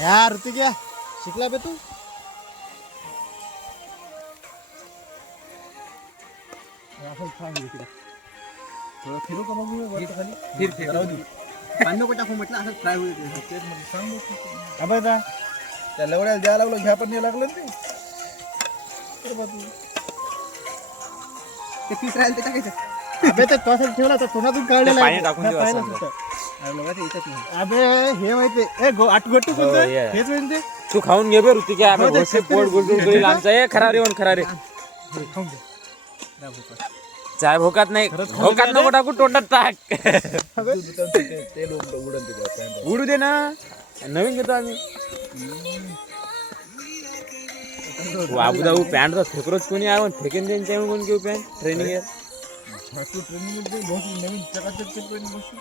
यार ऋतिक शिकला बे तू थोडं फिरू का मग मी वरती खाली फिर राहू दे पाणी नको टाकू म्हटलं असं फ्राय होईल तेच म्हणजे सांग अबे दा त्या लवड्याला द्यायला लागलो घ्या पण नाही लागलं ना ते बा तू ते पीस राहील ते टाकायचं अबे ते तोसाठी ठेवला तर तोंडातून काढलेला पाणी टाकून देऊ पाहिलं असं होतं. बघा ते इथंच नाही अबे हे माहिती ए गोट्टू कोणतं हो, ये. हेच माहिती तू खाऊन घे बरं ऋतिक हो, ते घोसे पोट गुलगुल करील आमचा ए खरा रे खरा रे खाऊन घे दाबू चाय भोकात नाही खरंच खाऊन भोकात घे नको टाकू तोंडात टाक तेल उडून ते उडू दे ना नवीन घेतो आम्ही बाबूदाऊ पॅन्ट तर फेकरोच कोणी आहे फेकेन त्यांच्या कोण घेऊ पॅन्ट ट्रेनिंग ट्रेनिंग मध्ये बहुत नवीन चकाचक बसू